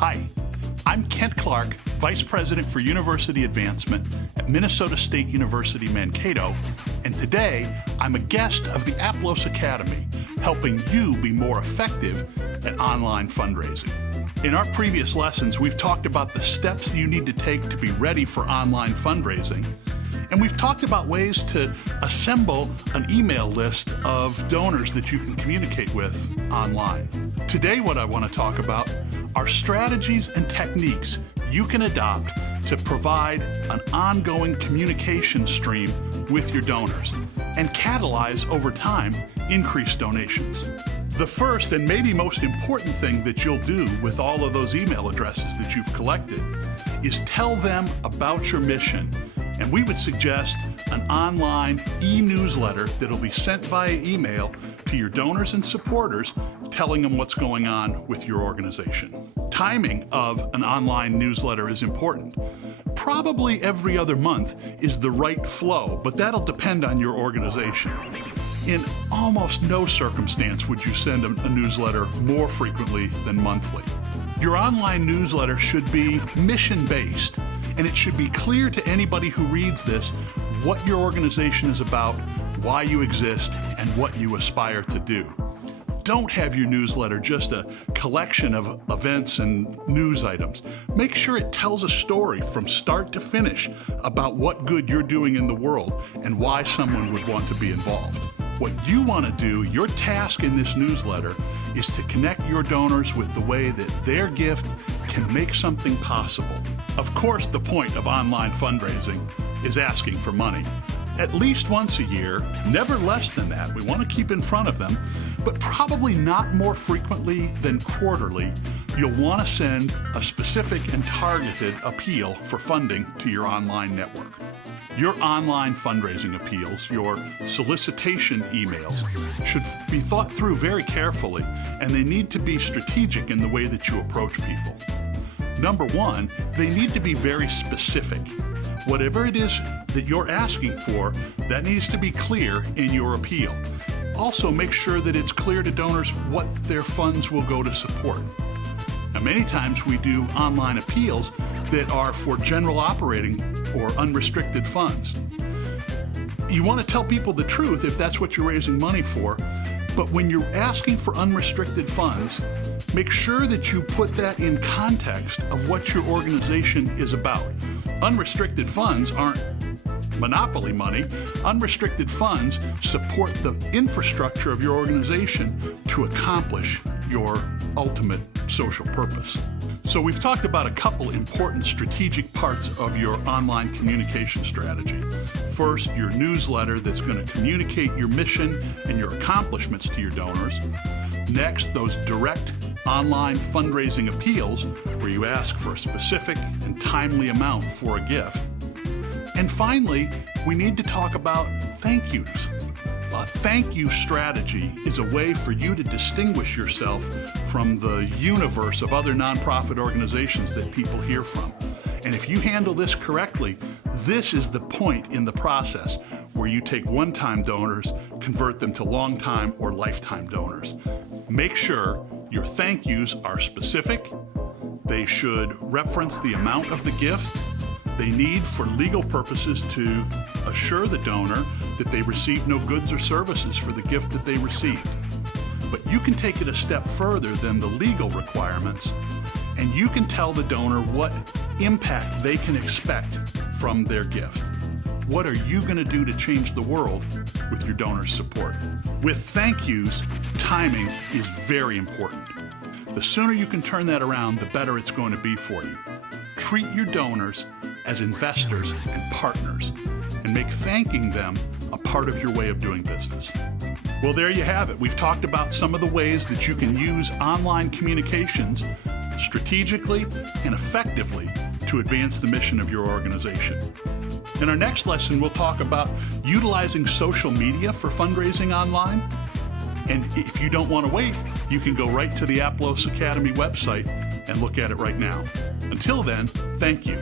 Hi, I'm Kent Clark, Vice President for University Advancement at Minnesota State University Mankato, and today I'm a guest of the Aplos Academy, helping you be more effective at online fundraising. In our previous lessons, we've talked about the steps that you need to take to be ready for online fundraising, and we've talked about ways to assemble an email list of donors that you can communicate with online. Today, what I want to talk about are strategies and techniques you can adopt to provide an ongoing communication stream with your donors and catalyze over time increased donations. The first and maybe most important thing that you'll do with all of those email addresses that you've collected is tell them about your mission. And we would suggest an online e-newsletter that'll be sent via email to your donors and supporters, telling them what's going on with your organization. Timing of an online newsletter is important. Probably every other month is the right flow, but that'll depend on your organization. In almost no circumstance would you send a newsletter more frequently than monthly. Your online newsletter should be mission-based, and it should be clear to anybody who reads this what your organization is about, why you exist, and what you aspire to do. Don't have your newsletter just a collection of events and news items. Make sure it tells a story from start to finish about what good you're doing in the world and why someone would want to be involved. What you want to do, your task in this newsletter, is to connect your donors with the way that their gift can make something possible. Of course, the point of online fundraising is asking for money. At least once a year, never less than that. We want to keep in front of them, but probably not more frequently than quarterly. You'll want to send a specific and targeted appeal for funding to your online network. Your online fundraising appeals, your solicitation emails, should be thought through very carefully, and they need to be strategic in the way that you approach people. Number one, they need to be very specific. Whatever it is that you're asking for, that needs to be clear in your appeal. Also, make sure that it's clear to donors what their funds will go to support. Now, many times we do online appeals that are for general operating or unrestricted funds. You want to tell people the truth if that's what you're raising money for, but when you're asking for unrestricted funds, make sure that you put that in context of what your organization is about. Unrestricted funds aren't monopoly money. Unrestricted funds support the infrastructure of your organization to accomplish your ultimate social purpose. So we've talked about a couple important strategic parts of your online communication strategy. First, your newsletter that's going to communicate your mission and your accomplishments to your donors. Next, those direct online fundraising appeals where you ask for a specific and timely amount for a gift. And finally, we need to talk about thank yous. A thank you strategy is a way for you to distinguish yourself from the universe of other nonprofit organizations that people hear from. And if you handle this correctly, this is the point in the process where you take one-time donors, convert them to long-time or lifetime donors. Make sure your thank yous are specific. They should reference the amount of the gift. They need, for legal purposes, to assure the donor that they receive no goods or services for the gift that they received. But you can take it a step further than the legal requirements, and you can tell the donor what impact they can expect from their gift. What are you going to do to change the world with your donor's support? With thank yous, timing is very important. The sooner you can turn that around, the better it's going to be for you. Treat your donors as investors and partners, and make thanking them a part of your way of doing business. Well, there you have it. We've talked about some of the ways that you can use online communications strategically and effectively to advance the mission of your organization. In our next lesson, we'll talk about utilizing social media for fundraising online. And if you don't want to wait, you can go right to the Aplos Academy website and look at it right now. Until then, thank you.